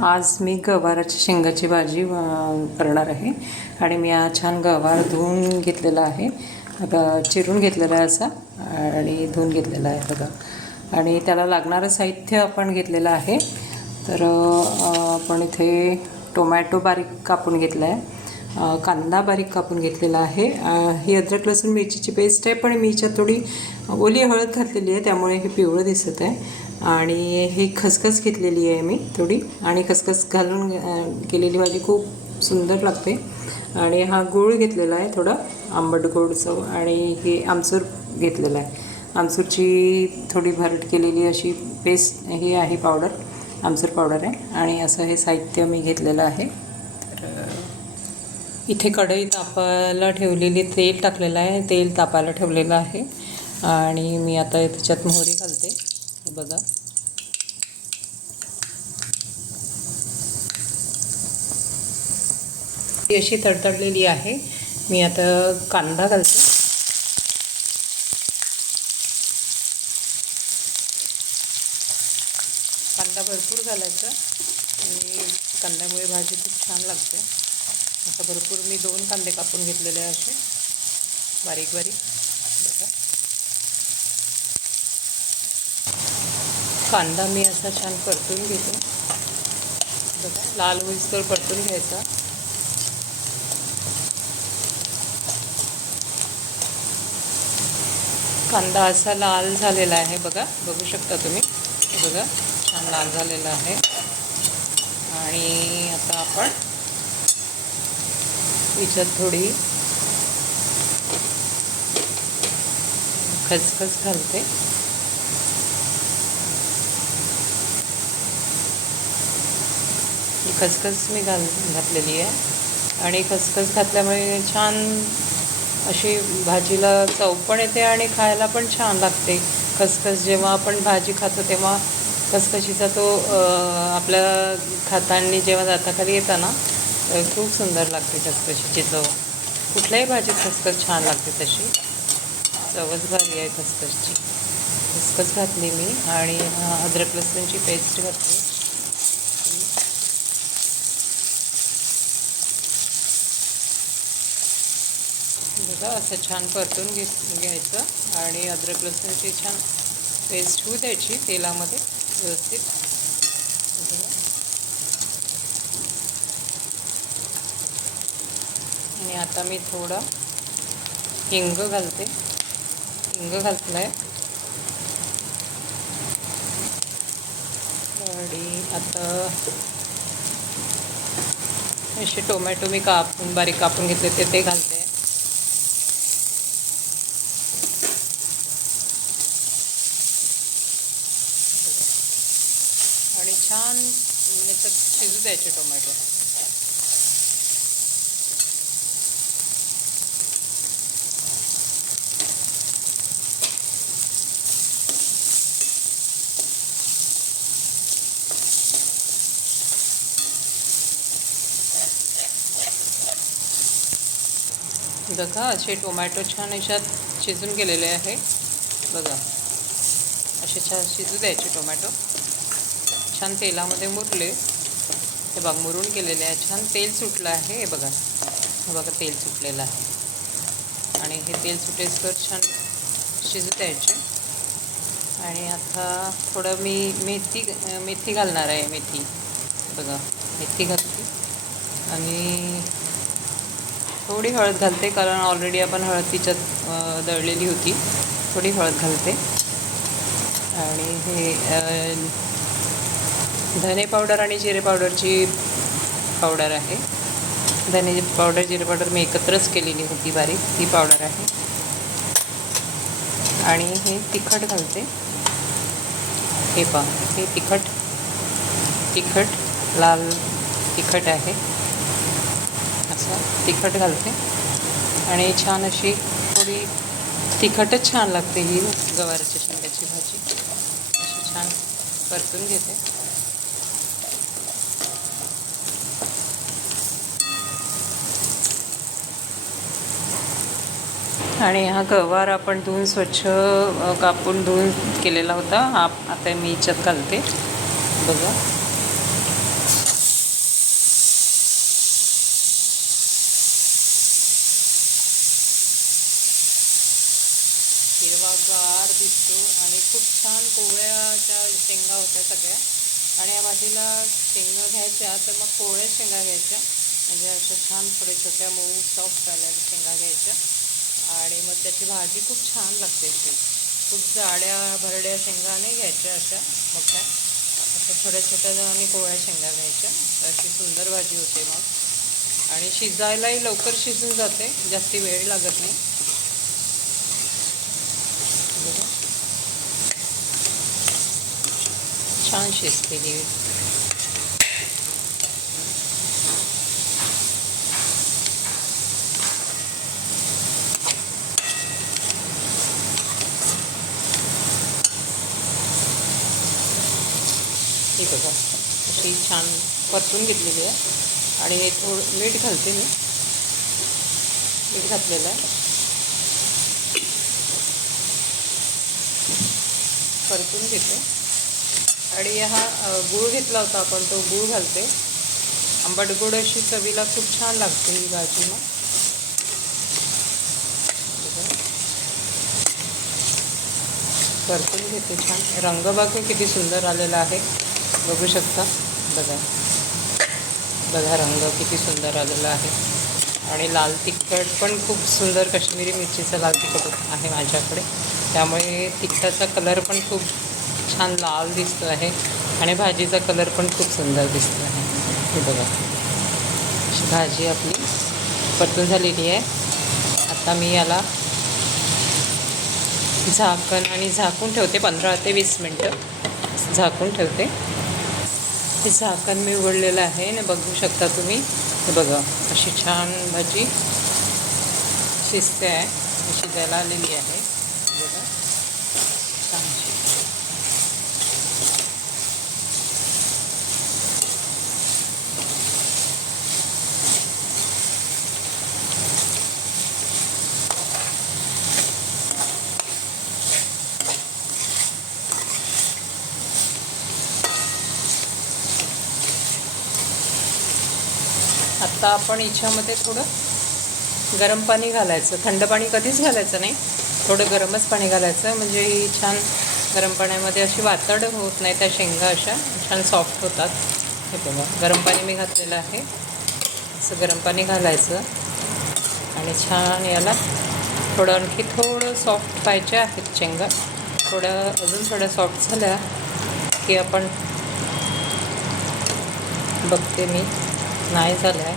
आज मी गवाराच्या शेंगाची भाजी करणार आहे. आणि मी हा छान गवार धुवून घेतलेला आहे. आता चिरून घेतलेला आहे असा आणि धुवून घेतलेला आहे बघा. आणि त्याला लागणारं साहित्य आपण घेतलेलं आहे. तर आपण इथे टोमॅटो बारीक कापून घेतला आहे कांदा बारीक कापून घेतलेला आहे. ही अद्रक लसूण मिरचीची पेस्ट आहे पण मी याच्यात थोडी ओली हळद घातलेली आहे त्यामुळे हे पिवळं दिसत आहे. आणि ही खसखस घेतलेली आहे मी थोडी. आणि खसखस घालून केलेली भाजी खूप सुंदर लागते. आणि हा गूळ घेतलेला आहे थोडा आंबट गोड चव आणि हे आमचूर घेतलेला आहे. आमचूरची थोडी भरट केलेली अशी पेस्ट ही आहे पावडर आमचूर पावडर आहे. आणि असं हे साहित्य मी घेतलेलं आहे. तर इथे कढई तापायला ठेवलेली तेल टाकलेलं आहे. तेल तापायला ठेवलेलं आहे. आणि मी आता त्याच्यात मोहरी घालते. बघा. ती अशी तडतडलेली आहे. मी आता कांदा घालते. कांदा भरपूर घालायचा आणि कांद्यामुळे भाजी खूप छान लागते. आता भरपूर मी दोन कांदे कापून घेतलेले असे. बारीक बारीक बघा कांदा मी असा छान परतून घेते. बघा लाल होईस्तोवर परतून घ्यायचा. कांदा असा लाल झालेला आहे बघा बघू शकता तुम्ही. बघा छान लाल झालेला आहे. आणि आता आपण विचार थोडी खसखस घालते. खसखस मी घाल घातलेली आहे. आणि खसखस घातल्यामुळे छान अशी भाजीला चव पण येते आणि खायला पण छान लागते. खसखस जेव्हा आपण भाजी खातो तेव्हा खसखशीचा तो आपल्या खातांनी जेव्हा दाताखाली येता ना खूप सुंदर लागते खसखशीची चव. कुठल्याही भाजीत खसखस छान लागते तशी. चवच भारी आहे खसखसची. खसखस घातली मी आणि अद्रक लसूणची पेस्ट घातली. बघा असं छान परतून घे घ्यायचं आणि अद्रक लसूणची छान पेस्ट होऊ द्यायची तेलामध्ये व्यवस्थित. आणि आता मी थोडं हिंग घालते. हिंग घातला आहे आणि आता असे टोमॅटो मी कापून बारीक कापून घेतले ते ते घालते आणि छान याच्यात शिजू द्यायचे टोमॅटो. बघा असे टोमॅटो छान अशात शिजून गेलेले आहे. बघा असे छान शिजू द्यायचे टोमॅटो. छान तेलामध्ये मुरले. हे बघ मुरून केलेले आहे. छान तेल सुटलं आहे. हे बघा. हे बघा तेल सुटलेलं आहे. आणि हे तेल सुटेसकर छान शिजू द्यायचे आणि आता थोडं मी मेथी मेथी घालणार आहे मेथी. बघा मेथी घालते. आणि थोडी हळद घालते कारण ऑलरेडी आपण हळद तिच्यात दळलेली होती. थोडी हळद घालते. आणि हे धने पावडर आणि जिरे पावडरची पावडर आहे. धने पावडर जिरे पावडर मी एकत्रच केलेली होती बारीक. ती पावडर आहे. आणि हे तिखट घालते. हे पहा हे तिखट तिखट लाल तिखट आहे. असं तिखट घालते. आणि छान अशी थोडी तिखटच छान लागते ही गवारच्या शेंगाची भाजी. अशी छान परतून घेते. आणि हा गवार आपण धुवून स्वच्छ कापून धुवून केलेला होता. हा आता मी हिच्यात घालते. बघा. हिरवा गार दिसतो आणि खूप छान कोवळ्याच्या शेंगा होत्या सगळ्या. आणि या बाजूला शेंगा घ्यायच्या तर मग कोवळ्या शेंगा घ्यायच्या. म्हणजे अशा छान थोड्या छोट्या मऊ सॉफ्ट आल्या शेंगा घ्यायच्या. आणि मग त्याची भाजी खूप छान लागते ती. खूप जाड्या भरड्या शेंगा नाही घ्यायच्या अशा मोठ्या. अशा छोट्या छोट्या आणि कोवळ्या शेंगा घ्यायच्या. तर अशी सुंदर भाजी होते मग. आणि शिजायलाही लवकर शिजून जाते. जास्ती वेळ लागत नाही. छान शिजते ही. ही बघा अशी छान परतून घेतलेली आहे. आणि थोडं मीठ घालते मी. मीठ घातलेलं आहे. परतून घेते. आणि हा गूळ घेतला होता आपण तो गूळ घालते. आंबट गोड अशी चवीला खूप छान लागते ही भाजी मग परतून घेते छान. रंग बघा किती सुंदर आलेला आहे. बघू शकता. बघा. बघा रंग किती सुंदर आलेला आहे. आणि लाल तिखट पण खूप सुंदर काश्मीरी मिरचीचा लाल तिखट आहे माझ्याकडे. त्यामुळे तिखटाचा कलर पण खूप छान लाल दिसतो आहे. आणि भाजीचा कलर पण खूप सुंदर दिसतो आहे. हे बघा. अशी भाजी आपली परतून झालेली आहे. आता मी याला झाकण आणि झाकून ठेवते. पंधरा ते वीस मिनटं. झाकून ठेवते. हे झाकण मी उघडलेलं आहे. आणि बघू शकता तुम्ही. हे बघा अशी छान भाजी शिजते आहे. शिजायला आलेली आहे. बघा. आत्ता आपण याच्यामध्ये थोडं गरम पाणी घालायचं. थंड पाणी कधीच घालायचं नाही. थोडं गरमच पाणी घालायचं. म्हणजे ही छान गरम पाण्यामध्ये अशी वातड होत नाही त्या शेंगा अशा. छान सॉफ्ट होतात. हे बघा. गरम पाणी मी घातलेलं आहे. असं गरम पाणी घालायचं. आणि छान याला थोडं आणखी थोडं सॉफ्ट पाहिजे आहेत शेंगा. थोडं अजून थोड्या सॉफ्ट झाल्या की आपण बघते मी. नाही झालं आहे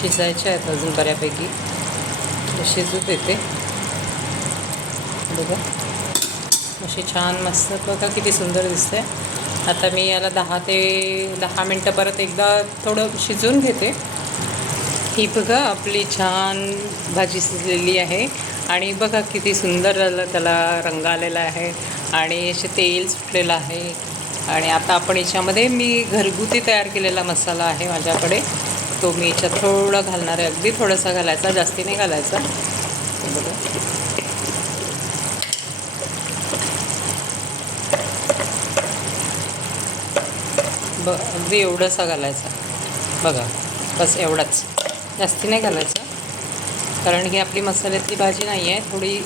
शिजायचे आहेत अजून बऱ्यापैकी. शिजू देते. बघा. अशी छान मस्त बघा किती सुंदर दिसते आता मी याला दहा ते दहा मिनटं परत एकदा थोडं शिजवून घेते. ही बघा आपली छान भाजी शिजलेली आहे. आणि बघा किती सुंदर झालं त्याला रंग आलेला आहे. आणि असे तेल सुटलेलं आहे. आणि आता आपण याच्यामध्ये मी घरगुती तयार केलेला मसाला आहे माझ्याकडे. तो मी याच्यात थोडं घालणार आहे. अगदी थोडासा घालायचा जास्ती नाही घालायचा. हे ब अगदी एवढंसा घालायचा. बघा बस एवढाच. जास्ती नाही घालायचा. कारण ही आपली मसाल्यातली भाजी नाही आहे थोडी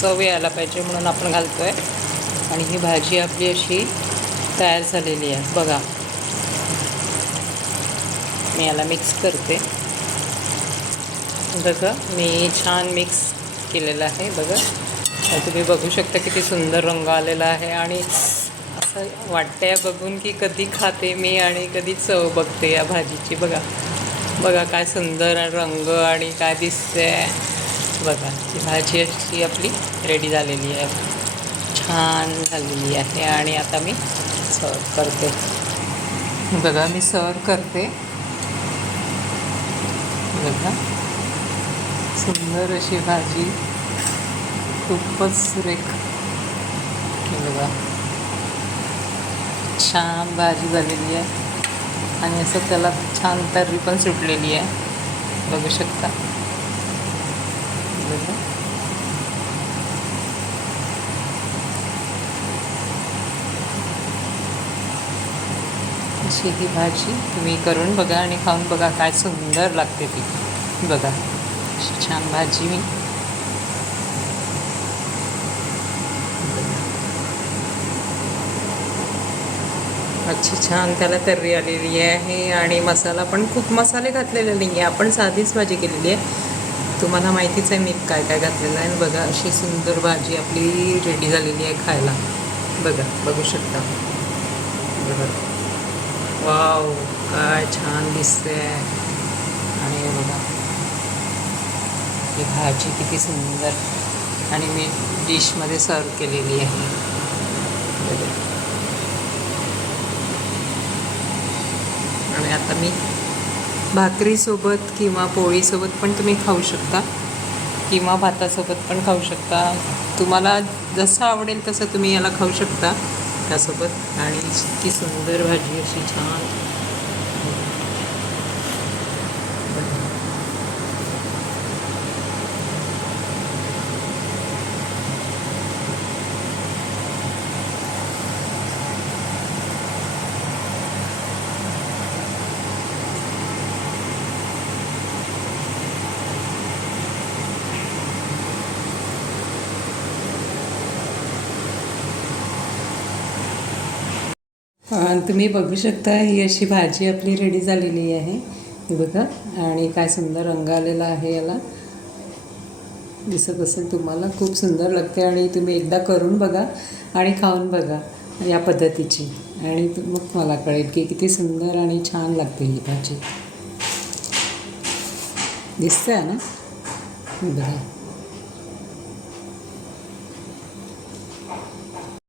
चव यायला पाहिजे म्हणून आपण घालतो आहे आणि ही भाजी आपली अशी तयार झालेली आहे. बघा. मी याला मिक्स करते. बघा मी छान मिक्स केलेलं आहे. बघा. तुम्ही बघू शकता किती सुंदर रंग आलेला आहे आणि असं वाटतंय बघून की कधी खाते मी आणि कधी चव बघते या भाजीची. बघा. बघा काय सुंदर रंग आणि काय दिसते बघा ती भाजी अशी आपली रेडी झालेली आहे. छान झालेली आहे आणि आता मी सर्व करते. बघा मी सर्व करते. बघा. सुंदर अशी भाजी. खूपच सुरेख. बघा. छान भाजी झालेली आहे. आणि असं त्याला छान तर्री पण सुटलेली आहे. बघू शकता. बघा. भेंडीची ही भाजी तुम्ही करून बघा आणि खाऊन बघा काय सुंदर लागते ती. बघा अशी छान भाजी मी. अच्छी छान त्याला तर्री आलेली आहे आणि मसाला पण खूप मसाले घातलेले नाही आहे आपण साधीच भाजी केलेली आहे. तुम्हाला माहितीच आहे मी काय काय घातलेलं आहे. बघा अशी सुंदर भाजी आपली रेडी झालेली आहे खायला. बघा बघू शकता. बघा. वाव काय छान दिसते आणि बघा. ही भाजी किती सुंदर. आणि मी डिशमध्ये सर्व केलेली आहे. आणि आता मी भाकरीसोबत किंवा पोळीसोबत पण तुम्ही खाऊ शकता. किंवा भातासोबत पण खाऊ शकता. तुम्हाला जसं आवडेल तसं तुम्ही याला खाऊ शकता. त्यासोबत आणि इतकी सुंदर भाजी अशी छान तुम्ही बघू शकता ही अशी भाजी आपली रेडी झालेली आहे. हे बघा आणि काय सुंदर रंग आलेला आहे याला. दिसत असेल तुम्हाला खूप सुंदर लागते आणि तुम्ही एकदा करून बघा आणि खाऊन बघा या पद्धतीची. आणि मग मला कळेल की किती सुंदर आणि छान लागते ही भाजी. दिसते ना? बघा.